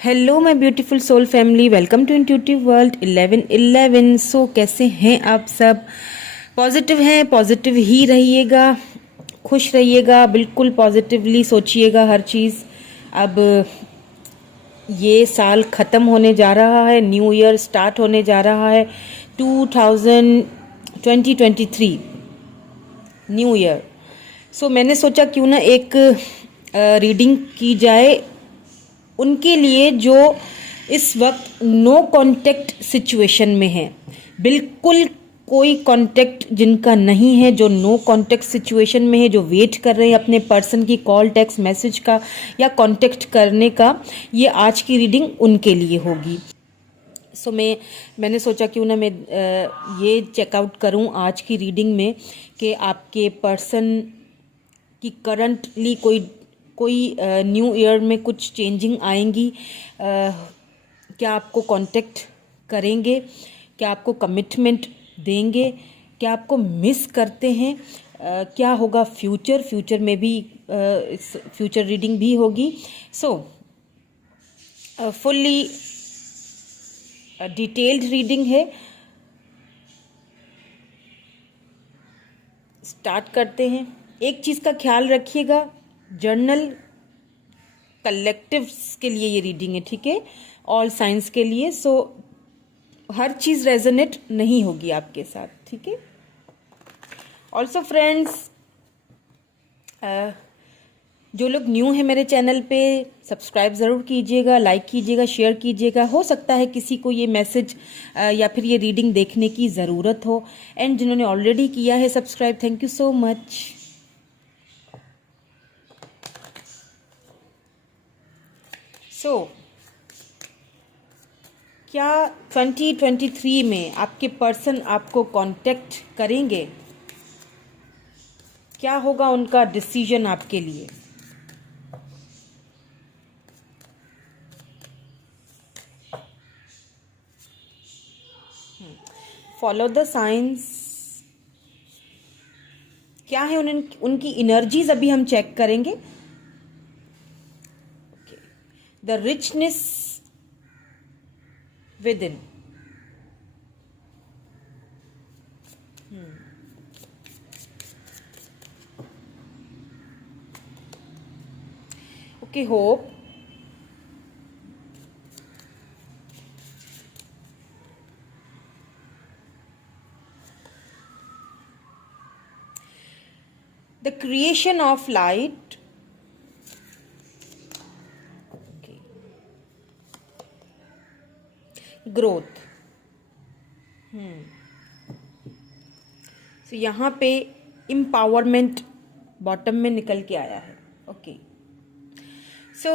Hello my beautiful soul family, welcome to intuitive world 1111। So कैसे हैं आप सब? पॉजिटिव हैं, पॉजिटिव ही रहिएगा, खुश रहिएगा, बिल्कुल पॉजिटिवली सोचिएगा हर चीज़। अब ये साल ख़त्म होने जा रहा है, न्यू ईयर स्टार्ट होने जा रहा है। 2023 न्यू ईयर। सो मैंने सोचा क्यों ना एक रीडिंग की जाए उनके लिए जो इस वक्त नो कांटेक्ट सिचुएशन में है। बिल्कुल कोई कांटेक्ट जिनका नहीं है, जो नो कांटेक्ट सिचुएशन में है, जो वेट कर रहे हैं अपने पर्सन की कॉल, टेक्स्ट मैसेज का या कांटेक्ट करने का, ये आज की रीडिंग उनके लिए होगी। सो मैंने सोचा क्यों ना मैं ये चेकआउट करूं आज की रीडिंग में कि आपके पर्सन की करंटली कोई न्यू ईयर में कुछ चेंजिंग आएंगी, क्या आपको कांटेक्ट करेंगे, क्या आपको कमिटमेंट देंगे, क्या आपको मिस करते हैं, क्या होगा फ्यूचर में भी इस फ्यूचर रीडिंग भी होगी। सो फुल्ली डिटेल्ड रीडिंग है। स्टार्ट करते हैं। एक चीज़ का ख्याल रखिएगा, जर्नल कलेक्टिव्स के लिए ये रीडिंग है, ठीक है, ऑल साइंस के लिए। सो हर चीज़ रेजोनेट नहीं होगी आपके साथ, ठीक है। ऑल्सो फ्रेंड्स, जो लोग न्यू हैं मेरे चैनल पे, सब्सक्राइब ज़रूर कीजिएगा, लाइक कीजिएगा, शेयर कीजिएगा। हो सकता है किसी को ये मैसेज या फिर ये रीडिंग देखने की ज़रूरत हो। एंड जिन्होंने ऑलरेडी किया है subscribe, thank you so much. So क्या 2023 में आपके पर्सन आपको कांटेक्ट करेंगे? क्या होगा उनका डिसीजन आपके लिए? Follow the science. क्या है उनकी एनर्जीज अभी हम चेक करेंगे। The richness with in. Okay, hope. The creation of light. Okay. Growth. So यहाँ पे empowerment बॉटम में निकल के आया है। ओके, सो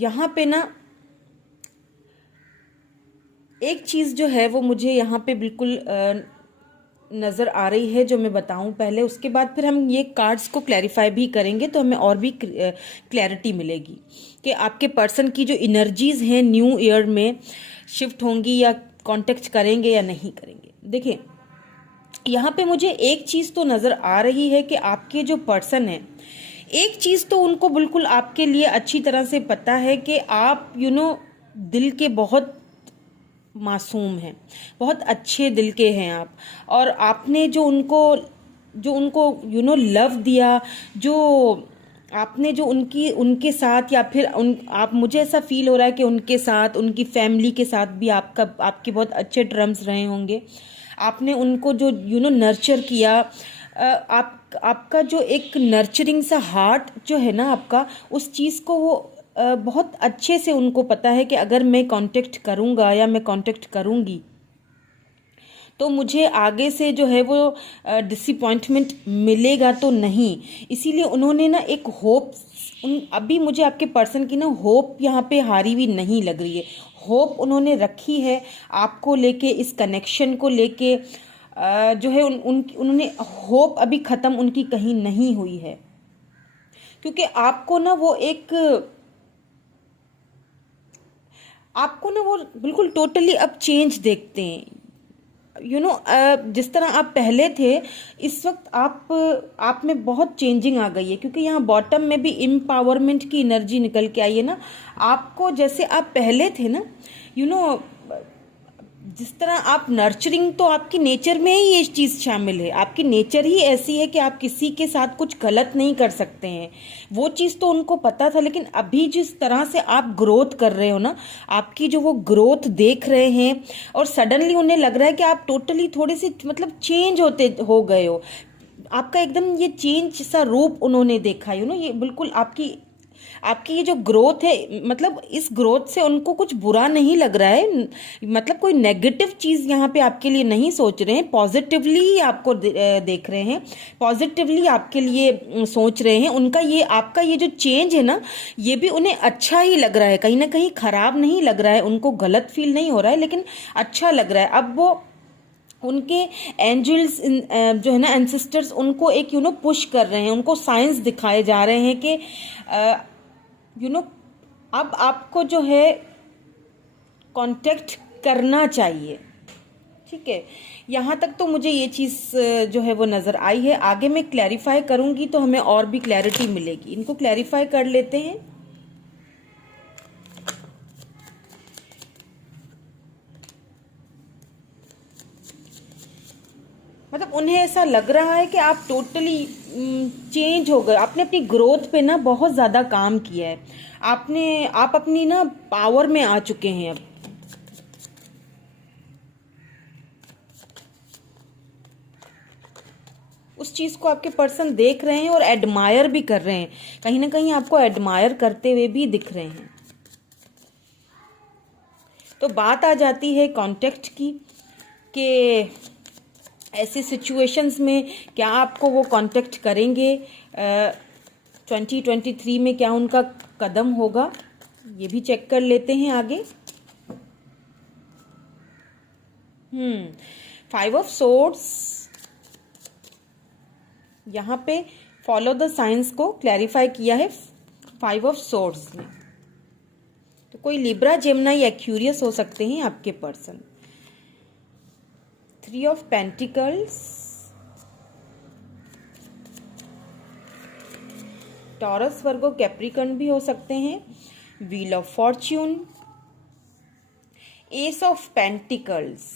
यहाँ पे ना एक चीज़ जो है वो मुझे यहाँ पे बिल्कुल नज़र आ रही है, जो मैं बताऊं पहले, उसके बाद फिर हम ये कार्ड्स को क्लैरिफाई भी करेंगे तो हमें और भी क्लैरिटी मिलेगी कि आपके पर्सन की जो एनर्जीज़ हैं न्यू ईयर में शिफ्ट होंगी या कांटेक्ट करेंगे या नहीं करेंगे। देखिए, यहाँ पे मुझे एक चीज़ तो नज़र आ रही है कि आपके जो पर्सन है, एक चीज़ तो उनको बिल्कुल आपके लिए अच्छी तरह से पता है कि आप दिल के बहुत मासूम हैं, बहुत अच्छे दिल के हैं आप। और आपने जो उनको लव दिया, जो आपने जो उनके साथ या फिर आप, मुझे ऐसा फील हो रहा है कि उनके साथ, उनकी फैमिली के साथ भी आपके बहुत अच्छे टर्म्स रहे होंगे। आपने उनको जो नर्चर किया, आपका जो एक नर्चरिंग सा हार्ट जो है ना आपका, उस चीज़ को वो बहुत अच्छे से उनको पता है कि अगर मैं कांटेक्ट करूँगा या मैं कांटेक्ट करूँगी तो मुझे आगे से जो है वो डिसअपॉइंटमेंट मिलेगा तो नहीं। इसीलिए उन्होंने ना एक होप, अभी मुझे आपके पर्सन की ना होप यहाँ पे हारी हुई नहीं लग रही है। होप उन्होंने रखी है आपको लेके, इस कनेक्शन को लेके जो है उन्होंने होप अभी ख़त्म उनकी कहीं नहीं हुई है, क्योंकि आपको ना वो बिल्कुल टोटली अब चेंज देखते हैं। जिस तरह आप पहले थे, इस वक्त आप में बहुत चेंजिंग आ गई है, क्योंकि यहाँ बॉटम में भी एम्पावरमेंट की एनर्जी निकल के आई है ना। आपको जैसे आप पहले थे ना, यू नो जिस तरह आप नर्चरिंग, तो आपकी नेचर में ही ये चीज़ शामिल है। आपकी नेचर ही ऐसी है कि आप किसी के साथ कुछ गलत नहीं कर सकते हैं। वो चीज़ तो उनको पता था, लेकिन अभी जिस तरह से आप ग्रोथ कर रहे हो ना, आपकी जो वो ग्रोथ देख रहे हैं, और सडनली उन्हें लग रहा है कि आप टोटली थोड़े से मतलब चेंज होते हो गए हो। आपका एकदम ये चेंज सा रूप उन्होंने देखा, ये बिल्कुल आपकी आपकी ये जो ग्रोथ है, मतलब इस ग्रोथ से उनको कुछ बुरा नहीं लग रहा है, मतलब कोई नेगेटिव चीज़ यहाँ पे आपके लिए नहीं सोच रहे हैं, पॉजिटिवली आपको देख रहे हैं, पॉजिटिवली आपके लिए सोच रहे हैं। उनका ये आपका ये जो चेंज है ना, ये भी उन्हें अच्छा ही लग रहा है, कहीं ना कहीं खराब नहीं लग रहा है, उनको गलत फील नहीं हो रहा है, लेकिन अच्छा लग रहा है। अब वो उनके एंजल्स जो है ना, एंसेस्टर्स, उनको एक पुश कर रहे हैं, उनको साइंस दिखाए जा रहे हैं कि अब आपको जो है कांटेक्ट करना चाहिए। ठीक है, यहाँ तक तो मुझे ये चीज़ जो है वो नज़र आई है। आगे मैं क्लैरिफाई करूँगी तो हमें और भी क्लैरिटी मिलेगी। इनको क्लैरिफाई कर लेते हैं। मतलब उन्हें ऐसा लग रहा है कि आप टोटली चेंज हो गए, आपने अपनी ग्रोथ पे ना बहुत ज़्यादा काम किया है, आप अपनी ना पावर में आ चुके हैं अब। उस चीज़ को आपके पर्सन देख रहे हैं और एडमायर भी कर रहे हैं, कहीं ना कहीं आपको एडमायर करते हुए भी दिख रहे हैं। तो बात आ जाती है कांटेक्ट की, कि ऐसी सिचुएशंस में क्या आपको वो कांटेक्ट करेंगे, 2023 में क्या उनका कदम होगा, ये भी चेक कर लेते हैं आगे। 5 ऑफ सोर्ड्स, यहाँ पे फॉलो द साइंस को क्लैरिफाई किया है 5 ऑफ सोर्ड्स में। तो कोई लिब्रा, जेमिनी, एक्यूरियस हो सकते हैं आपके person. 3 of pentacles, taurus, Virgo, Capricorn भी हो सकते हैं। Wheel of Fortune, S of pentacles.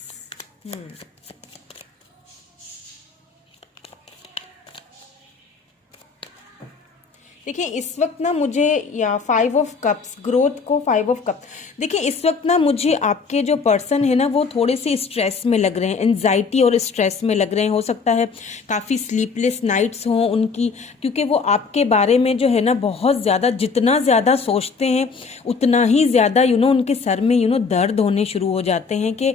देखिए इस वक्त ना मुझे, या 5 ऑफ कप्स, ग्रोथ को 5 ऑफ कप्स, देखिए इस वक्त ना मुझे आपके जो पर्सन है ना, वो थोड़े से स्ट्रेस में लग रहे हैं, एंजाइटी और स्ट्रेस में लग रहे हैं। हो सकता है काफ़ी स्लीपलेस नाइट्स हों उनकी, क्योंकि वो आपके बारे में जो है ना बहुत ज़्यादा, जितना ज़्यादा सोचते हैं उतना ही ज़्यादा उनके सर में दर्द होने शुरू हो जाते हैं, कि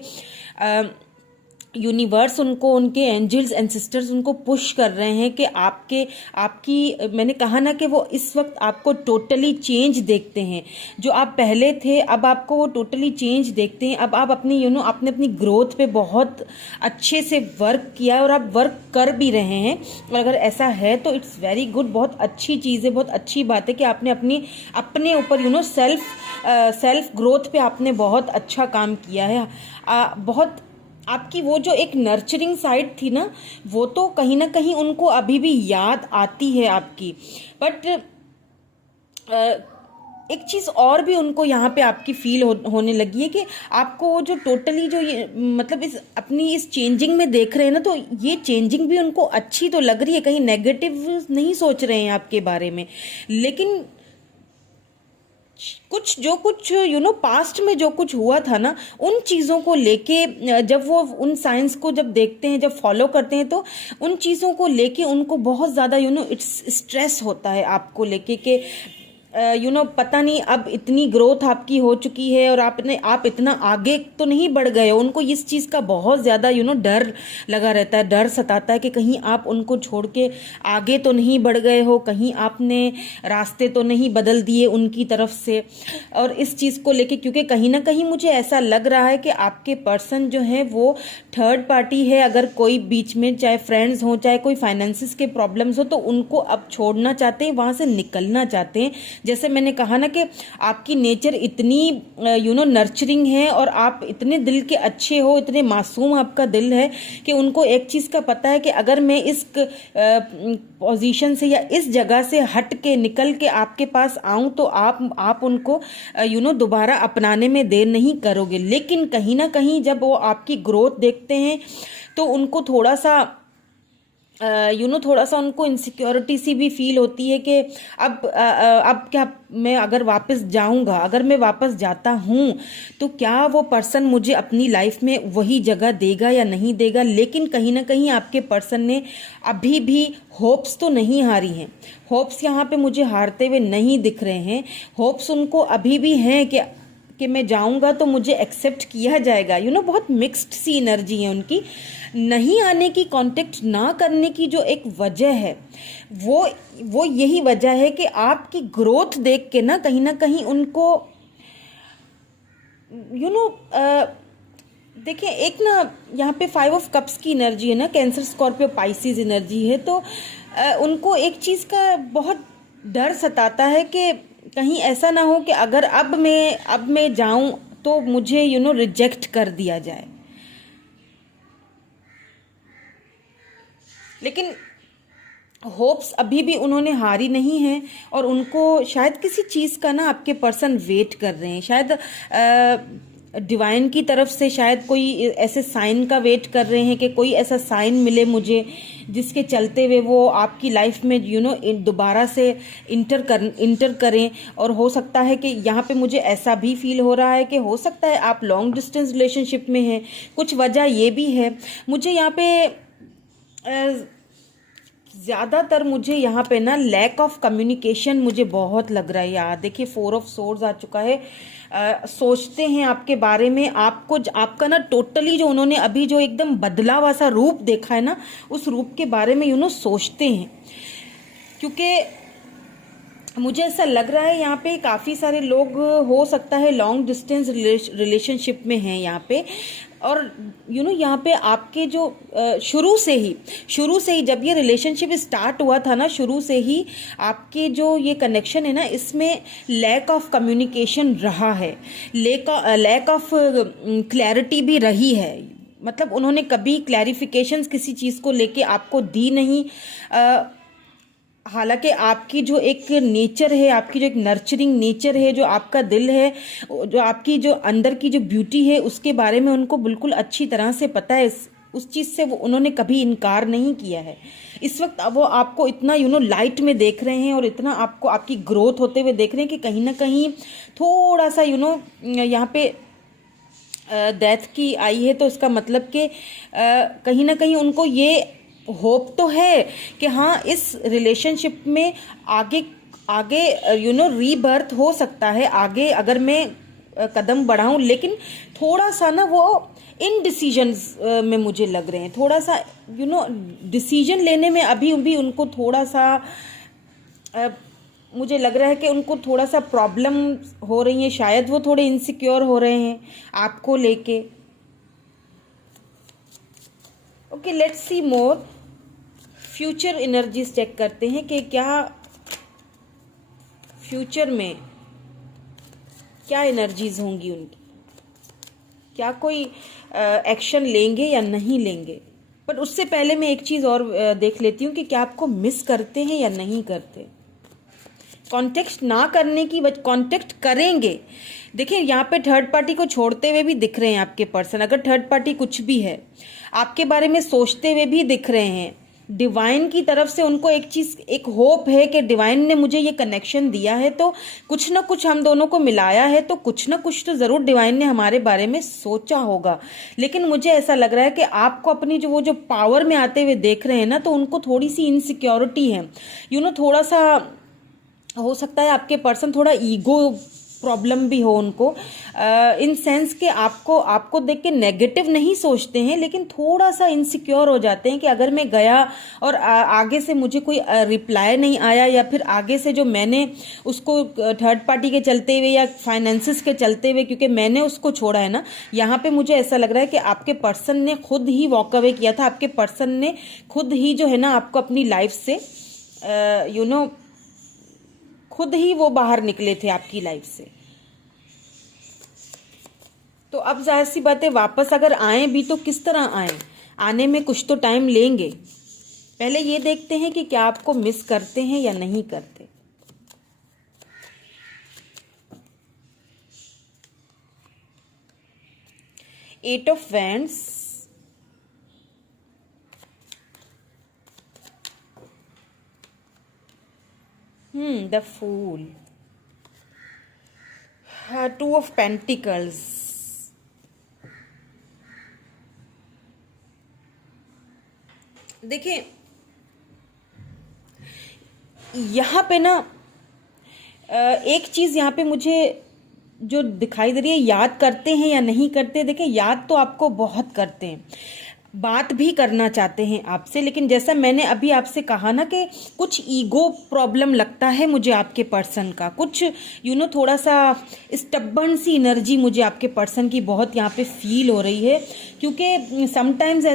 यूनिवर्स उनको, उनके एंजल्स, एंसेस्टर्स उनको पुश कर रहे हैं कि आपकी मैंने कहा ना कि वो इस वक्त आपको टोटली चेंज देखते हैं। जो आप पहले थे, अब आपको वो टोटली चेंज देखते हैं। अब आप अपनी आपने अपनी ग्रोथ पे बहुत अच्छे से वर्क किया है, और आप वर्क कर भी रहे हैं। और अगर ऐसा है तो इट्स वेरी गुड, बहुत अच्छी चीज़ है, बहुत अच्छी बात है कि आपने अपने ऊपर सेल्फ ग्रोथ पे आपने बहुत अच्छा काम किया है। बहुत आपकी वो जो एक नर्चरिंग साइड थी ना, वो तो कहीं ना कहीं उनको अभी भी याद आती है आपकी। बट एक चीज़ और भी उनको यहाँ पे आपकी फील होने लगी है, कि आपको वो जो टोटली जो ये मतलब इस चेंजिंग में देख रहे हैं ना, तो ये चेंजिंग भी उनको अच्छी तो लग रही है, कहीं नेगेटिव नहीं सोच रहे हैं आपके बारे में। लेकिन जो कुछ पास्ट में जो कुछ हुआ था ना, उन चीज़ों को लेके जब वो उन साइंस को जब देखते हैं, जब फॉलो करते हैं, तो उन चीज़ों को लेके उनको बहुत ज़्यादा इट्स स्ट्रेस होता है आपको लेके, कि पता नहीं अब इतनी ग्रोथ आपकी हो चुकी है और आप इतना आगे तो नहीं बढ़ गए हो। उनको इस चीज़ का बहुत ज़्यादा डर लगा रहता है, डर सताता है कि कहीं आप उनको छोड़ के आगे तो नहीं बढ़ गए हो, कहीं आपने रास्ते तो नहीं बदल दिए उनकी तरफ से। और इस चीज़ को लेके, क्योंकि कहीं ना कहीं मुझे ऐसा लग रहा है कि आपके पर्सन जो है वो थर्ड पार्टी है। अगर कोई बीच में, चाहे फ्रेंड्स हो, चाहे कोई फाइनेंसिस के प्रॉब्लम्स हो, तो उनको अब छोड़ना चाहते हैं, वहाँ से निकलना चाहते हैं, जैसे मैंने कहा ना कि आपकी नेचर इतनी नर्चरिंग है और आप इतने दिल के अच्छे हो, इतने मासूम आपका दिल है कि उनको एक चीज़ का पता है कि अगर मैं इस पोजीशन से या इस जगह से हट के निकल के आपके पास आऊं तो आप उनको दोबारा अपनाने में देर नहीं करोगे। लेकिन कहीं ना कहीं जब वो आपकी ग्रोथ देखते हैं तो उनको थोड़ा सा थोड़ा सा उनको इनसिक्योरिटी सी भी फील होती है कि अब क्या मैं अगर वापस जाऊंगा, अगर मैं वापस जाता हूं तो क्या वो पर्सन मुझे अपनी लाइफ में वही जगह देगा या नहीं देगा। लेकिन कहीं ना कहीं आपके पर्सन ने अभी भी होप्स तो नहीं हारी हैं, होप्स यहाँ पे मुझे हारते हुए नहीं दिख रहे हैं। होप्स उनको अभी भी हैं कि मैं जाऊंगा तो मुझे एक्सेप्ट किया जाएगा। बहुत मिक्स्ड सी एनर्जी है उनकी। नहीं आने की, कांटेक्ट ना करने की जो एक वजह है वो यही वजह है कि आपकी ग्रोथ देख के ना कहीं उनको देखिए, एक ना यहाँ पे 5 ऑफ कप्स की एनर्जी है ना, कैंसर, स्कॉर्पियो, पाइसिस एनर्जी है। तो उनको एक चीज़ का बहुत डर सताता है कि कहीं ऐसा ना हो कि अगर अब मैं जाऊं तो मुझे रिजेक्ट कर दिया जाए। लेकिन होप्स अभी भी उन्होंने हारी नहीं है और उनको शायद किसी चीज़ का ना आपके पर्सन वेट कर रहे हैं। शायद डिवाइन की तरफ से शायद कोई ऐसे साइन का वेट कर रहे हैं कि कोई ऐसा साइन मिले मुझे जिसके चलते हुए वो आपकी लाइफ में दोबारा से इंटर करें। और हो सकता है कि यहाँ पे मुझे ऐसा भी फील हो रहा है कि हो सकता है आप लॉन्ग डिस्टेंस रिलेशनशिप में हैं। कुछ वजह ये भी है, मुझे यहाँ पे ज़्यादातर मुझे यहाँ पे ना लैक ऑफ कम्युनिकेशन मुझे बहुत लग रहा है यार। देखिए 4 ऑफ सोर्ड्स आ चुका है। सोचते हैं आपके बारे में, आपका ना टोटली जो उन्होंने अभी जो एकदम बदला हुआ सा रूप देखा है ना, उस रूप के बारे में सोचते हैं। क्योंकि मुझे ऐसा लग रहा है यहाँ पे काफ़ी सारे लोग हो सकता है लॉन्ग डिस्टेंस रिलेशनशिप में हैं यहाँ पे। और यहाँ पे आपके जो शुरू से ही जब ये रिलेशनशिप स्टार्ट हुआ था ना, शुरू से ही आपके जो ये कनेक्शन है ना, इसमें लैक ऑफ कम्युनिकेशन रहा है, लैक ऑफ क्लैरिटी भी रही है। मतलब उन्होंने कभी क्लैरिफिकेशंस किसी चीज़ को लेके आपको दी नहीं। हालांकि आपकी जो एक नेचर है, आपकी जो एक नर्चरिंग नेचर है, जो आपका दिल है, जो आपकी जो अंदर की जो ब्यूटी है, उसके बारे में उनको बिल्कुल अच्छी तरह से पता है। उस चीज़ से वो उन्होंने कभी इनकार नहीं किया है। इस वक्त वो आपको इतना लाइट में देख रहे हैं और इतना आपको आपकी ग्रोथ होते हुए देख रहे हैं कि कहीं ना कहीं थोड़ा सा यहाँ पे डेथ की आई है। तो इसका मतलब कि कहीं ना कहीं उनको ये होप तो है कि हाँ, इस रिलेशनशिप में आगे रीबर्थ हो सकता है, आगे अगर मैं कदम बढ़ाऊं। लेकिन थोड़ा सा ना वो इनडिसीजन्स में मुझे लग रहे हैं, थोड़ा सा डिसीजन लेने में अभी भी उनको थोड़ा सा मुझे लग रहा है कि उनको थोड़ा सा प्रॉब्लम हो रही है। शायद वो थोड़े इनसिक्योर हो रहे हैं आपको लेके। Okay, let's see more future energies check करते हैं कि क्या फ्यूचर में क्या एनर्जीज होंगी उनकी, क्या कोई एक्शन लेंगे या नहीं लेंगे। पर उससे पहले मैं एक चीज़ और देख लेती हूँ कि क्या आपको मिस करते हैं या नहीं करते। कॉन्टेक्ट ना करने की वजह, कॉन्टेक्ट करेंगे। देखिए यहाँ पे थर्ड पार्टी को छोड़ते हुए भी दिख रहे हैं आपके पर्सन। अगर थर्ड पार्टी कुछ भी है, आपके बारे में सोचते हुए भी दिख रहे हैं। डिवाइन की तरफ से उनको एक चीज़, एक होप है कि डिवाइन ने मुझे ये कनेक्शन दिया है तो कुछ ना कुछ हम दोनों को मिलाया है, तो कुछ ना कुछ तो ज़रूर डिवाइन ने हमारे बारे में सोचा होगा। लेकिन मुझे ऐसा लग रहा है कि आपको अपनी जो पावर में आते हुए देख रहे हैं ना, तो उनको थोड़ी सी इनसिक्योरिटी है। थोड़ा सा हो सकता है आपके पर्सन थोड़ा ईगो प्रॉब्लम भी हो उनको, इन सेंस कि आपको देख के नेगेटिव नहीं सोचते हैं, लेकिन थोड़ा सा इनसिक्योर हो जाते हैं कि अगर मैं गया और आगे से मुझे कोई रिप्लाई नहीं आया, या फिर आगे से जो मैंने उसको थर्ड पार्टी के चलते हुए या फाइनेंसिस के चलते हुए, क्योंकि मैंने उसको छोड़ा है ना, यहाँ पे मुझे ऐसा लग रहा है कि आपके पर्सन ने खुद ही वॉक अवे किया था। आपके पर्सन ने खुद ही जो है ना आपको अपनी लाइफ से खुद ही वो बाहर निकले थे आपकी लाइफ से। तो अब जाहिर सी बात है वापस अगर आए भी तो किस तरह आए, आने में कुछ तो टाइम लेंगे। पहले ये देखते हैं कि क्या आपको मिस करते हैं या नहीं करते। Eight of wands, the fool, two of pentacles. देखिए यहाँ पे ना एक चीज यहाँ पे मुझे जो दिखाई दे रही है, याद करते हैं या नहीं करते। देखिए याद तो आपको बहुत करते हैं, बात भी करना चाहते हैं आपसे, लेकिन जैसा मैंने अभी आपसे कहा ना कि कुछ ईगो प्रॉब्लम लगता है मुझे आपके पर्सन का, कुछ थोड़ा सा स्टब्बर्न सी एनर्जी मुझे आपके पर्सन की बहुत यहाँ पे फील हो रही है। क्योंकि समटाइम्स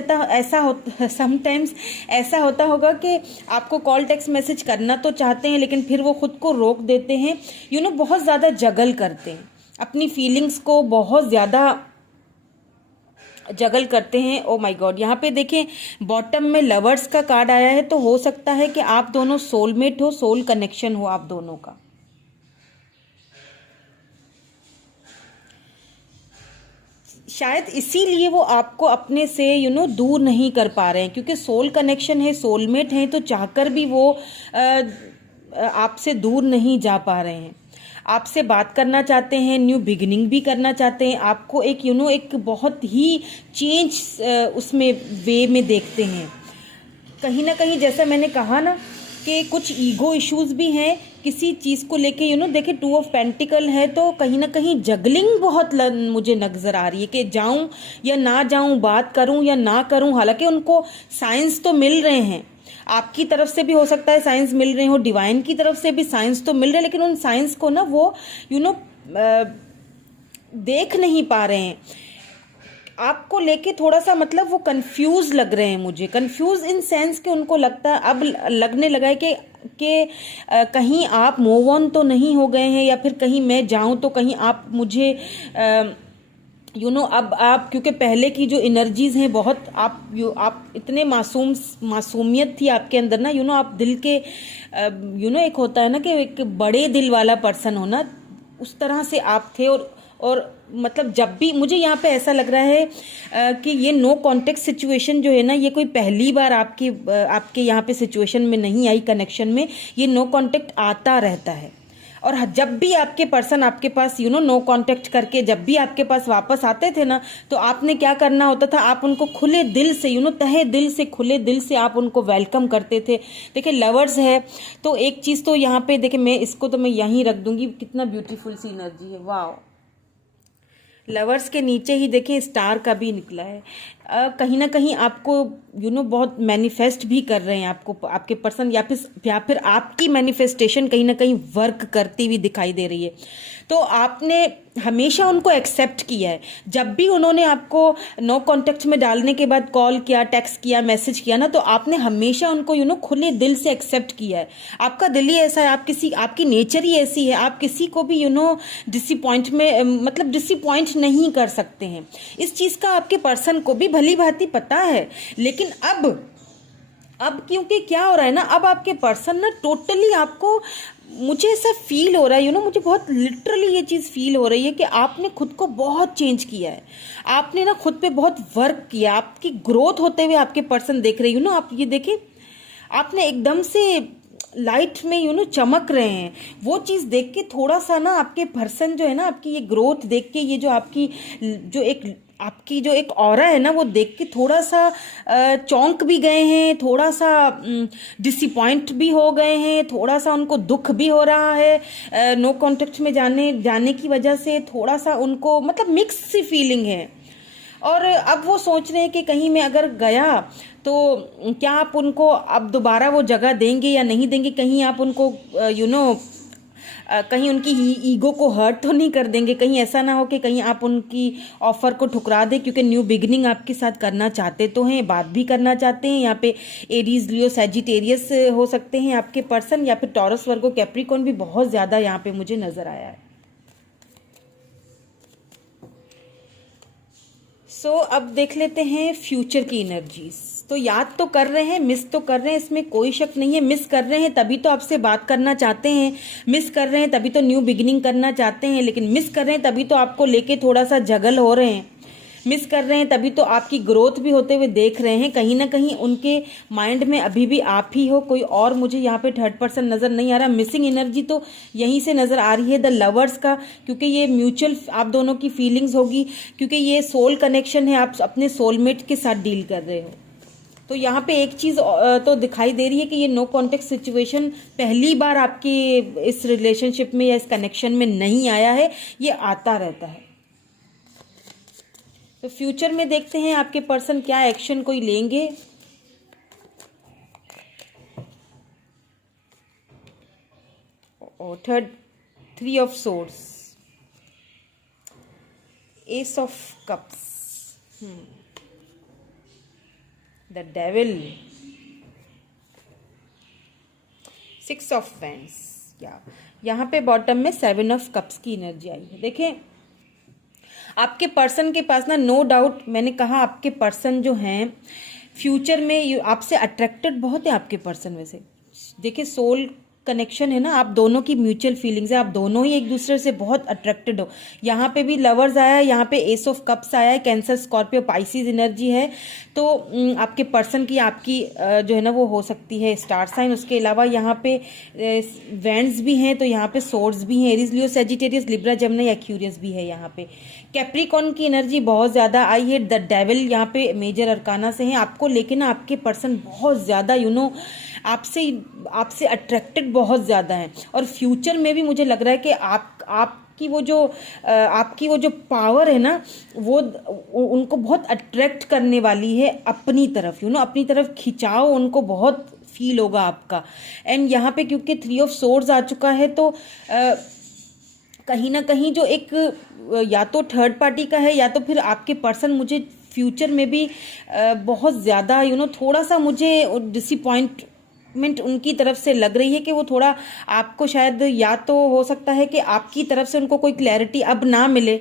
ऐसा होता होगा कि आपको कॉल टेक्स्ट मैसेज करना तो चाहते हैं, लेकिन फिर वो खुद को रोक देते हैं। बहुत ज़्यादा जगल करते हैं, अपनी फीलिंग्स को बहुत ज़्यादा जगल करते हैं। ओ माय गॉड, यहाँ पे देखें बॉटम में लवर्स का कार्ड आया है, तो हो सकता है कि आप दोनों सोलमेट हो, सोल कनेक्शन हो आप दोनों का। शायद इसीलिए वो आपको अपने से दूर नहीं कर पा रहे हैं, क्योंकि सोल कनेक्शन है, सोलमेट है, तो चाहकर भी वो आपसे दूर नहीं जा पा रहे हैं। आपसे बात करना चाहते हैं, न्यू बिगिनिंग भी करना चाहते हैं, आपको एक एक बहुत ही चेंज उसमें वे में देखते हैं। कहीं ना कहीं जैसा मैंने कहा ना कि कुछ ईगो इश्यूज भी हैं किसी चीज़ को लेके। देखिए टू ऑफ पेंटिकल है, तो कहीं ना कहीं जगलिंग बहुत मुझे नजर आ रही है कि जाऊं या ना जाऊं, बात करूं या ना करूं। हालांकि उनको साइंस तो मिल रहे हैं, आपकी तरफ से भी हो सकता है साइंस मिल रहे हो, डिवाइन की तरफ से भी साइंस तो मिल रहे हैं, लेकिन उन साइंस को ना वो देख नहीं पा रहे हैं। आपको लेके थोड़ा सा मतलब वो कंफ्यूज लग रहे हैं मुझे, कंफ्यूज इन सेंस कि उनको लगता है, अब लगने लगा है कि कहीं आप मूव ऑन तो नहीं हो गए हैं, या फिर कहीं मैं जाऊं तो कहीं आप मुझे अब आप, क्योंकि पहले की जो एनर्जीज हैं बहुत, आप इतने मासूमियत थी आपके अंदर ना, आप दिल के एक होता है ना कि एक बड़े दिल वाला पर्सन हो ना, उस तरह से आप थे। और मतलब जब भी मुझे यहाँ पे ऐसा लग रहा है कि ये नो कॉन्टेक्ट सिचुएशन जो है ना, ये कोई पहली बार आपके यहाँ पे सिचुएशन में नहीं आई, कनेक्शन में। ये नो कॉन्टेक्ट आता रहता है, और जब भी आपके पर्सन आपके पास नो कांटेक्ट करके जब भी आपके पास वापस आते थे ना, तो आपने क्या करना होता था, आप उनको खुले दिल से तहे दिल से, खुले दिल से आप उनको वेलकम करते थे। देखिए लवर्स है, तो एक चीज़ तो यहाँ पे देखिए, मैं इसको तो मैं यहीं रख दूंगी, कितना ब्यूटीफुल सी एनर्जी है, वाह। लवर्स के नीचे ही देखिए स्टार का भी निकला है। कहीं ना कहीं आपको बहुत मैनिफेस्ट भी कर रहे हैं, आपको आपके पर्सन, या फिर आपकी मैनिफेस्टेशन कहीं ना कहीं वर्क करती हुई दिखाई दे रही है। तो आपने हमेशा उनको एक्सेप्ट किया है। जब भी उन्होंने आपको नो कॉन्टेक्ट में डालने के बाद कॉल किया, टेक्स्ट किया, मैसेज किया ना, तो आपने हमेशा उनको खुले दिल से एक्सेप्ट किया है। आपका दिल ही ऐसा है, आपकी नेचर ही ऐसी है, आप किसी को भी डिसअपॉइंट नहीं कर सकते हैं। इस चीज़ का आपके पर्सन को भी भली भांति पता है, लेकिन अब क्योंकि क्या हो रहा है ना, अब आपके पर्सन ना टोटली आपको, मुझे ऐसा फील हो रहा है मुझे बहुत लिटरली ये चीज़ फील हो रही है कि आपने खुद को बहुत चेंज किया है। आपने ना खुद पे बहुत वर्क किया, आपकी ग्रोथ होते हुए आपके पर्सन देख रहे आप ये देखें, आपने एकदम से लाइट में चमक रहे हैं। वो चीज़ देख के थोड़ा सा ना आपके पर्सन जो है ना, आपकी ये ग्रोथ देख के, ये जो आपकी जो एक ऑरा है ना, वो देख के थोड़ा सा चौंक भी गए हैं, थोड़ा सा डिसअपॉइंट भी हो गए हैं, थोड़ा सा उनको दुख भी हो रहा है। नो कॉन्टेक्ट में जाने की वजह से थोड़ा सा उनको मतलब मिक्स सी फीलिंग है। और अब वो सोच रहे हैं कि कहीं मैं अगर गया तो क्या आप उनको अब दोबारा वो जगह देंगे या नहीं देंगे, कहीं आप उनको कहीं उनकी ईगो को हर्ट तो नहीं कर देंगे, कहीं ऐसा ना हो कि कहीं आप उनकी ऑफर को ठुकरा दें, क्योंकि न्यू बिगनिंग आपके साथ करना चाहते तो हैं, बात भी करना चाहते हैं। यहाँ पे एरीज, लियो, सैजिटेरियस हो सकते हैं आपके पर्सन, या फिर टॉरस, वर्गो, कैप्रिकॉर्न भी बहुत ज़्यादा यहाँ पे मुझे नज़र आया है। अब देख लेते हैं फ्यूचर की एनर्जीज। तो याद तो कर रहे हैं, मिस तो कर रहे हैं, इसमें कोई शक नहीं है। मिस कर रहे हैं तभी तो आपसे बात करना चाहते हैं, मिस कर रहे हैं तभी तो न्यू बिगिनिंग करना चाहते हैं, लेकिन मिस कर रहे हैं तभी तो आपको लेके थोड़ा सा जगल हो रहे हैं, मिस कर रहे हैं तभी तो आपकी ग्रोथ भी होते हुए देख रहे हैं। कहीं ना कहीं उनके माइंड में अभी भी आप ही हो, कोई और मुझे यहाँ पे थर्ड पर्सन नज़र नहीं आ रहा। मिसिंग एनर्जी तो यहीं से नज़र आ रही है, द लवर्स का, क्योंकि ये म्यूचुअल आप दोनों की फीलिंग्स होगी, क्योंकि ये सोल कनेक्शन है, आप अपने सोलमेट के साथ डील कर रहे हो। तो यहाँ पे एक चीज़ तो दिखाई दे रही है कि ये नो कॉन्टेक्ट सिचुएशन पहली बार आपके इस रिलेशनशिप में या इस कनेक्शन में नहीं आया है, ये आता रहता है। तो फ्यूचर में देखते हैं आपके पर्सन क्या एक्शन कोई लेंगे। और third, 3 of swords, S of cups, the devil, 6 of wands, या यहाँ पे बॉटम में 7 ऑफ कप्स की एनर्जी आई है। देखें आपके पर्सन के पास ना, नो डाउट मैंने कहा आपके पर्सन जो हैं फ्यूचर में आपसे अट्रैक्टेड बहुत है। आपके पर्सन वैसे देखिए सोल कनेक्शन है ना, आप दोनों की म्यूचुअल फीलिंग्स है, आप दोनों ही एक दूसरे से बहुत अट्रैक्टेड हो। यहाँ पे भी लवर्स आया है, यहाँ पे एस ऑफ कप्स आया है, कैंसर, स्कॉर्पियो, पाइसिस एनर्जी है। तो आपके पर्सन की आपकी जो है ना वो हो सकती है स्टार साइन। उसके अलावा यहाँ पे वैंड्स भी हैं, तो यहाँ पे सोर्ड्स भी हैं, एरीज, लियो, सैजिटेरियस, लिब्रा, जेमिनी, एक्यूरियस भी है। यहाँ पे कैप्रिकॉर्न की एनर्जी बहुत ज़्यादा आई है, द डेविल यहाँ पे मेजर अरकाना से है। आपको लेकिन आपके पर्सन बहुत ज़्यादा आपसे अट्रैक्टेड बहुत ज़्यादा है। और फ्यूचर में भी मुझे लग रहा है कि आपकी वो जो पावर है ना, वो उनको बहुत अट्रैक्ट करने वाली है अपनी तरफ, अपनी तरफ खिंचाव उनको बहुत फील होगा आपका। एंड यहाँ पे क्योंकि 3 ऑफ सोर्ड्स आ चुका है, तो कहीं ना कहीं जो एक या तो थर्ड पार्टी का है, या तो फिर आपके पर्सन मुझे फ्यूचर में भी बहुत ज़्यादा थोड़ा सा मुझे डिसअपॉइंटमेंट उनकी तरफ से लग रही है कि वो थोड़ा आपको शायद, या तो हो सकता है कि आपकी तरफ से उनको कोई क्लैरिटी अब ना मिले,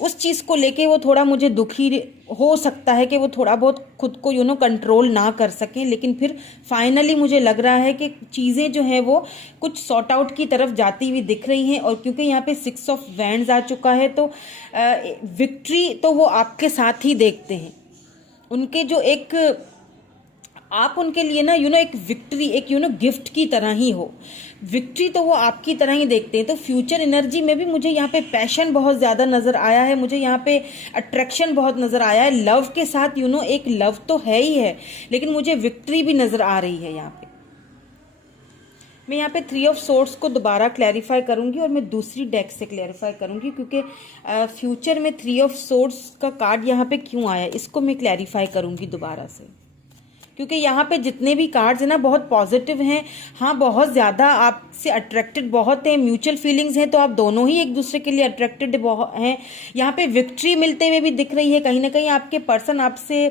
उस चीज़ को लेके वो थोड़ा मुझे दुखी हो सकता है कि वो थोड़ा बहुत खुद को कंट्रोल ना कर सकें। लेकिन फिर फाइनली मुझे लग रहा है कि चीज़ें जो हैं वो कुछ सॉर्ट आउट की तरफ जाती हुई दिख रही हैं। और क्योंकि यहाँ पे 6 ऑफ वैंड्स आ चुका है, तो विक्ट्री तो वो आपके साथ ही देखते हैं। उनके जो एक आप उनके लिए ना एक विक्ट्री, एक गिफ्ट की तरह ही हो, विक्ट्री तो वो आपकी तरह ही देखते हैं। तो फ्यूचर एनर्जी में भी मुझे यहाँ पे पैशन बहुत ज़्यादा नज़र आया है, मुझे यहाँ पे अट्रैक्शन बहुत नज़र आया है। लव के साथ एक लव तो है ही है, लेकिन मुझे विक्ट्री भी नज़र आ रही है। यहाँ पे मैं यहाँ पे 3 ऑफ सोर्ड्स को दोबारा क्लैरिफाई करूँगी, और मैं दूसरी डेक से क्लैरिफाई करूँगी, क्योंकि फ्यूचर में 3 ऑफ सोर्ड्स का कार्ड यहाँ पे क्यों आया, इसको मैं क्लैरिफाई करूँगी दोबारा से। क्योंकि यहाँ पे जितने भी कार्ड्स हैं ना बहुत पॉजिटिव हैं। हाँ, बहुत ज़्यादा आपसे अट्रैक्टेड बहुत हैं, म्यूचुअल फीलिंग्स हैं, तो आप दोनों ही एक दूसरे के लिए अट्रैक्टेड हैं। यहाँ पे विक्ट्री मिलते हुए भी दिख रही है। कहीं ना कहीं आपके पर्सन आपसे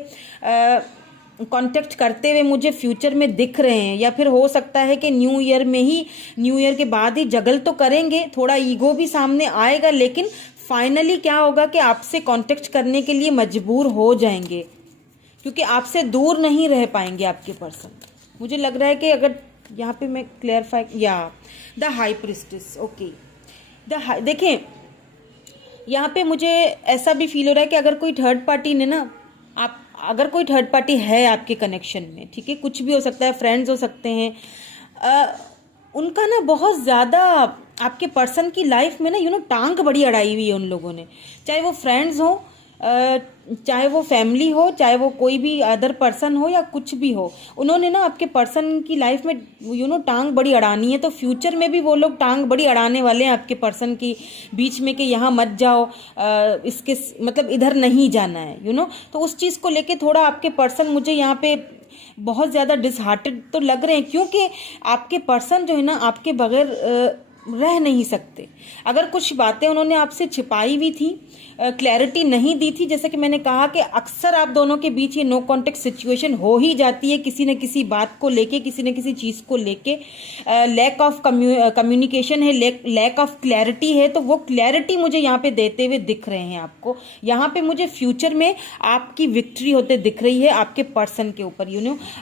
कांटेक्ट करते हुए मुझे फ्यूचर में दिख रहे हैं, या फिर हो सकता है कि न्यू ईयर के बाद ही जगल तो करेंगे, थोड़ा ईगो भी सामने आएगा, लेकिन फाइनली क्या होगा कि आपसे कांटेक्ट करने के लिए मजबूर हो जाएंगे, क्योंकि आपसे दूर नहीं रह पाएंगे आपके पर्सन। मुझे लग रहा है कि अगर यहाँ पे मैं क्लियरफाई, या द हाई प्रिस्टेस, ओके, देखें यहाँ पे मुझे ऐसा भी फील हो रहा है कि अगर कोई थर्ड पार्टी ने ना, अगर कोई थर्ड पार्टी है आपके कनेक्शन में, ठीक है, कुछ भी हो सकता है, फ्रेंड्स हो सकते हैं, उनका ना बहुत ज़्यादा आपके पर्सन की लाइफ में ना टांग बड़ी अड़ाई हुई है उन लोगों ने। चाहे वो फ्रेंड्स हो, चाहे वो फैमिली हो, चाहे वो कोई भी अदर पर्सन हो, या कुछ भी हो, उन्होंने ना आपके पर्सन की लाइफ में टांग बड़ी अड़ानी है। तो फ्यूचर में भी वो लोग टांग बड़ी अड़ाने वाले हैं आपके पर्सन की बीच में, कि यहाँ मत जाओ, इसके मतलब इधर नहीं जाना है, तो उस चीज़ को लेके थोड़ा आपके पर्सन मुझे यहाँ पे बहुत ज़्यादा डिसहार्टेड तो लग रहे हैं, क्योंकि आपके पर्सन जो है ना आपके बगैर रह नहीं सकते। अगर कुछ बातें उन्होंने आपसे छिपाई हुई थी, क्लैरिटी नहीं दी थी, जैसे कि मैंने कहा कि अक्सर आप दोनों के बीच ये नो कॉन्टेक्ट सिचुएशन हो ही जाती है किसी न किसी बात को लेके, किसी न किसी चीज़ को लेके। लैक ऑफ कम्युनिकेशन है, लैक ऑफ क्लैरिटी है। तो वो क्लैरिटी मुझे यहाँ पे देते हुए दिख रहे हैं आपको। यहाँ पे मुझे फ्यूचर में आपकी विक्ट्री होते दिख रही है आपके पर्सन के ऊपर।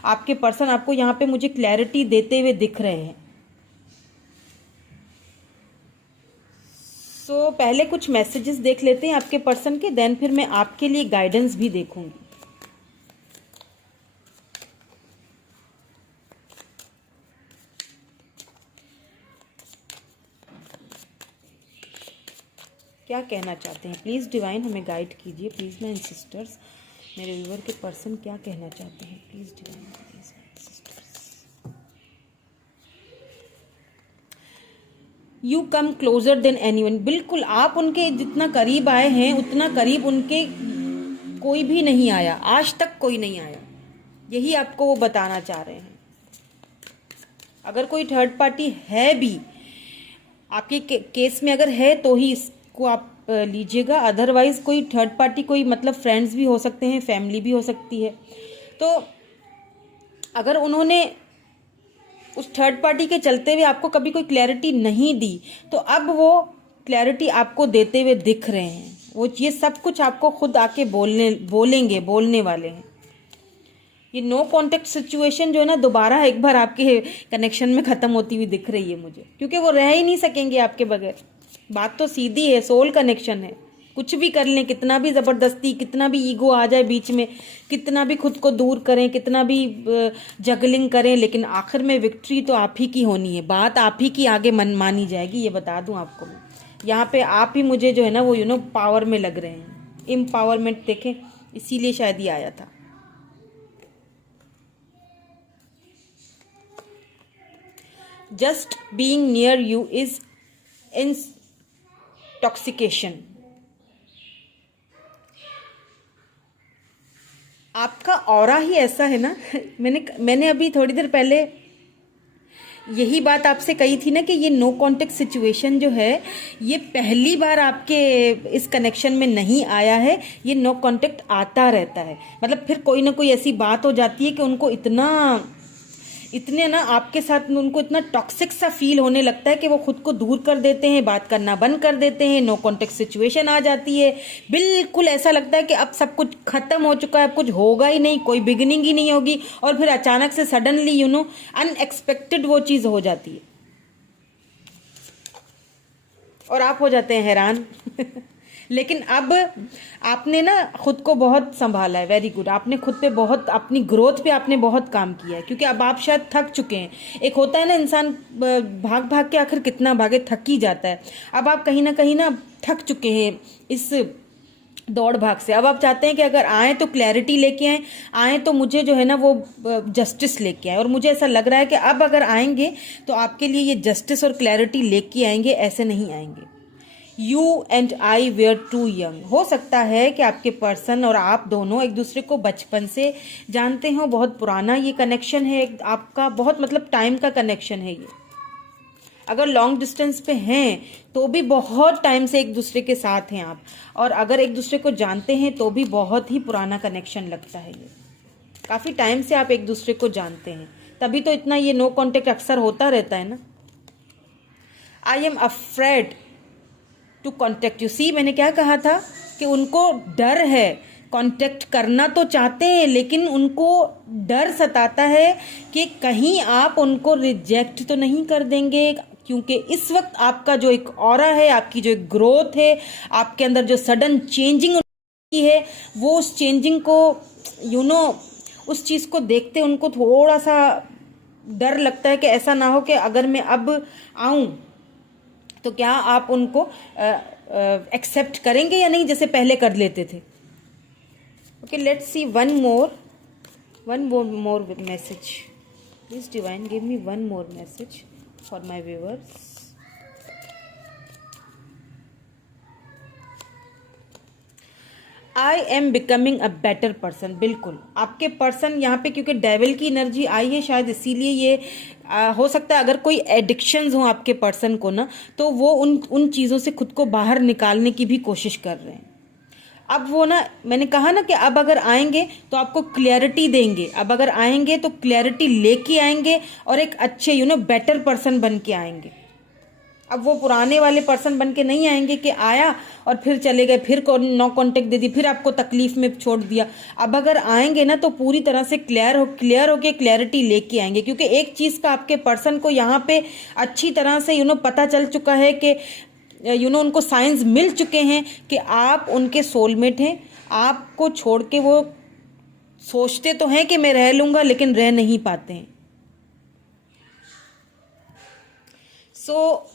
आपके पर्सन आपको यहाँ पे मुझे क्लैरिटी देते हुए दिख रहे हैं। सो पहले कुछ मैसेजेस देख लेते हैं आपके पर्सन के, देन फिर मैं आपके लिए गाइडेंस भी देखूंगी। क्या कहना चाहते हैं प्लीज़ डिवाइन, हमें गाइड कीजिए प्लीज़ माय सिस्टर्स। मेरे व्यूअर के पर्सन क्या कहना चाहते हैं please divine, please my sister's. You come closer than anyone. बिल्कुल आप उनके जितना करीब आए हैं उतना करीब उनके कोई भी नहीं आया, आज तक कोई नहीं आया। यही आपको वो बताना चाह रहे हैं। अगर कोई थर्ड पार्टी है भी आपके केस में अगर है तो ही इसको आप लीजिएगा, अदरवाइज कोई थर्ड पार्टी, कोई मतलब फ्रेंड्स भी हो सकते हैं, फैमिली भी हो सकती है। तो अगर उन्होंने उस थर्ड पार्टी के चलते हुए आपको कभी कोई क्लैरिटी नहीं दी, तो अब वो क्लैरिटी आपको देते हुए दिख रहे हैं। वो ये सब कुछ आपको खुद आके बोलने वाले हैं। ये नो कॉन्टेक्ट सिचुएशन जो है ना, दोबारा एक बार आपके कनेक्शन में ख़त्म होती हुई दिख रही है मुझे, क्योंकि वो रह ही नहीं सकेंगे आपके बगैर। बात तो सीधी है, सोल कनेक्शन है। कुछ भी कर लें, कितना भी ज़बरदस्ती, कितना भी ईगो आ जाए बीच में, कितना भी खुद को दूर करें, कितना भी जगलिंग करें, लेकिन आखिर में विक्ट्री तो आप ही की होनी है। बात आप ही की आगे मानी जाएगी, ये बता दूं आपको मैं। यहाँ पे आप ही मुझे जो है ना वो पावर में लग रहे हैं। एम्पावरमेंट देखें, इसीलिए शायद ये आया था। Just being near you is intoxication. आपका ऑरा ही ऐसा है ना। मैंने अभी थोड़ी देर पहले यही बात आपसे कही थी ना कि ये नो कॉन्टेक्ट सिचुएशन जो है ये पहली बार आपके इस कनेक्शन में नहीं आया है। ये नो कॉन्टेक्ट आता रहता है, मतलब फिर कोई ना कोई ऐसी बात हो जाती है कि उनको इतने ना आपके साथ में उनको इतना टॉक्सिक सा फील होने लगता है कि वो खुद को दूर कर देते हैं, बात करना बंद कर देते हैं। नो कॉन्टेक्ट सिचुएशन आ जाती है, बिल्कुल ऐसा लगता है कि अब सब कुछ खत्म हो चुका है, अब कुछ होगा ही नहीं, कोई बिगिनिंग ही नहीं होगी। और फिर अचानक से सडनली अनएक्सपेक्टेड वो चीज़ हो जाती है और आप हो जाते हैं हैरान। लेकिन अब आपने ना खुद को बहुत संभाला है, वेरी गुड। आपने खुद पे बहुत, अपनी ग्रोथ पे आपने बहुत काम किया है, क्योंकि अब आप शायद थक चुके हैं। एक होता है ना इंसान भाग भाग के आखिर कितना भागे, थक ही जाता है। अब आप कहीं ना थक चुके हैं इस दौड़ भाग से। अब आप चाहते हैं कि अगर आए तो क्लैरिटी लेके आए तो मुझे जो है ना वो जस्टिस लेके आए। और मुझे ऐसा लग रहा है कि अब अगर आएंगे तो आपके लिए ये जस्टिस और क्लैरिटी लेके आएंगे, ऐसे नहीं आएंगे। You and I were too young. हो सकता है कि आपके पर्सन और आप दोनों एक दूसरे को बचपन से जानते हो, बहुत पुराना ये कनेक्शन है आपका, बहुत मतलब टाइम का कनेक्शन है ये। अगर लॉन्ग डिस्टेंस पे हैं तो भी बहुत टाइम से एक दूसरे के साथ हैं आप, और अगर एक दूसरे को जानते हैं तो भी बहुत ही पुराना कनेक्शन लगता है ये। काफ़ी टाइम से आप एक दूसरे को जानते हैं, तभी तो इतना ये नो कॉन्टेक्ट अक्सर होता रहता है ना। I am afraid to contact you. See, मैंने क्या कहा था कि उनको डर है, कांटेक्ट करना तो चाहते हैं लेकिन उनको डर सताता है कि कहीं आप उनको रिजेक्ट तो नहीं कर देंगे, क्योंकि इस वक्त आपका जो एक ऑरा है, आपकी जो एक ग्रोथ है, आपके अंदर जो सडन चेंजिंग है, वो उस चेंजिंग को उस चीज़ को देखते उनको थोड़ा सा डर लगता है कि ऐसा ना हो कि अगर मैं अब आऊँ तो क्या आप उनको एक्सेप्ट करेंगे या नहीं, जैसे पहले कर लेते थे। Okay, let's C one more message please divine, give me one more message for my viewers. I am becoming a better person. बिल्कुल आपके पर्सन यहाँ पे, क्योंकि डेविल की एनर्जी आई है, शायद इसीलिए ये हो सकता है। अगर कोई एडिक्शंस हो आपके पर्सन को ना, तो वो उन चीज़ों से खुद को बाहर निकालने की भी कोशिश कर रहे हैं। अब वो ना, मैंने कहा ना कि अब अगर आएंगे तो आपको क्लैरिटी देंगे। अब अगर आएंगे तो क्लैरिटी लेके आएंगे और एक अच्छे बेटर पर्सन बन के आएंगे। अब वो पुराने वाले पर्सन बन के नहीं आएंगे कि आया और फिर चले गए, फिर नो कांटेक्ट दे दी, फिर आपको तकलीफ में छोड़ दिया। अब अगर आएंगे ना तो पूरी तरह से क्लियर होके क्लैरिटी लेके आएंगे, क्योंकि एक चीज़ का आपके पर्सन को यहाँ पे अच्छी तरह से पता चल चुका है कि उनको साइंस मिल चुके हैं कि आप उनके सोलमेट हैं। आपको छोड़ के वो सोचते तो हैं कि मैं रह लूँगा, लेकिन रह नहीं पाते हैं। सो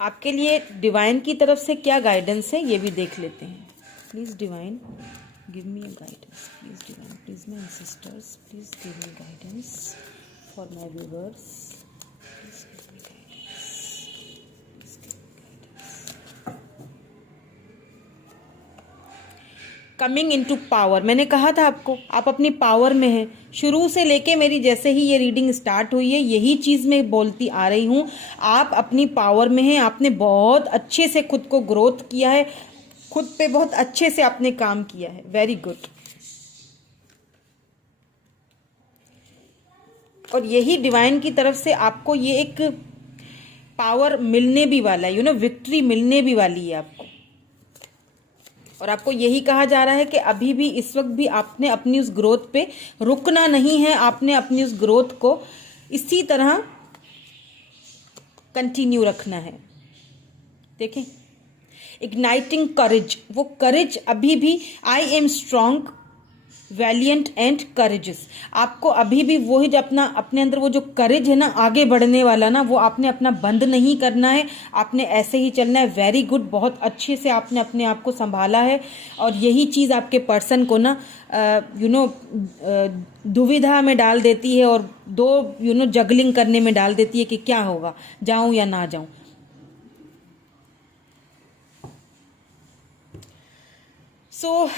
आपके लिए डिवाइन की तरफ से क्या गाइडेंस है ये भी देख लेते हैं। Please divine give me a guidance. Please divine, please my ancestors, please give me guidance for my viewers. Coming into power, मैंने कहा था आपको, आप अपनी पावर में हैं। शुरू से लेके मेरी जैसे ही ये रीडिंग स्टार्ट हुई है, यही चीज़ मैं बोलती आ रही हूँ। आप अपनी पावर में हैं। आपने बहुत अच्छे से खुद को ग्रोथ किया है, खुद पे बहुत अच्छे से आपने काम किया है। Very good. और यही डिवाइन की तरफ से आपको ये एक पावर मिलने भी वाला है, विक्ट्री मिलने भी वाली है आपको। और आपको यही कहा जा रहा है कि अभी भी, इस वक्त भी आपने अपनी उस ग्रोथ पे रुकना नहीं है। आपने अपनी उस ग्रोथ को इसी तरह कंटिन्यू रखना है। देखें, इग्नाइटिंग करेज, वो करेज अभी भी, I am strong valiant and courageous. आपको अभी भी वही जो अपने अंदर वो जो करेज है ना, आगे बढ़ने वाला ना, वो आपने अपना बंद नहीं करना है। आपने ऐसे ही चलना है। वेरी गुड, बहुत अच्छे से आपने अपने आप को संभाला है। और यही चीज़ आपके पर्सन को ना दुविधा में डाल देती है और दो जगलिंग करने में डाल देती है कि क्या होगा, जाऊं या ना जाऊं। So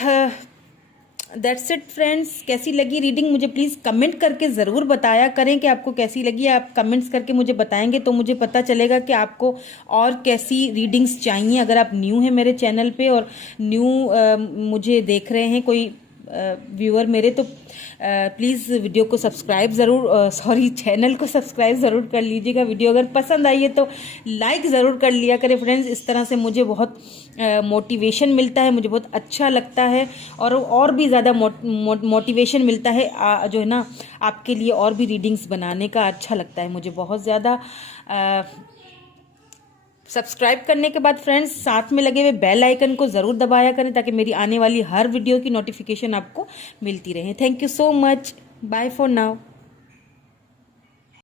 that's it friends. कैसी लगी रीडिंग मुझे प्लीज़ कमेंट करके ज़रूर बताया करें कि आपको कैसी लगी। आप कमेंट्स करके मुझे बताएंगे तो मुझे पता चलेगा कि आपको और कैसी रीडिंग्स चाहिए। अगर आप न्यू हैं मेरे चैनल पे और मुझे देख रहे हैं कोई व्यूअर मेरे, तो प्लीज़ वीडियो को सब्सक्राइब ज़रूर, चैनल को सब्सक्राइब ज़रूर कर लीजिएगा। वीडियो अगर पसंद आई है तो लाइक ज़रूर कर लिया करें फ्रेंड्स। इस तरह से मुझे बहुत मोटिवेशन मिलता है, मुझे बहुत अच्छा लगता है और भी ज़्यादा मोटिवेशन मिलता है जो है ना, आपके लिए और भी रीडिंग्स बनाने का अच्छा लगता है मुझे बहुत ज़्यादा। सब्सक्राइब करने के बाद फ्रेंड्स साथ में लगे हुए बेल आइकन को ज़रूर दबाया करें ताकि मेरी आने वाली हर वीडियो की नोटिफिकेशन आपको मिलती रहे। Thank you so much. Bye for now.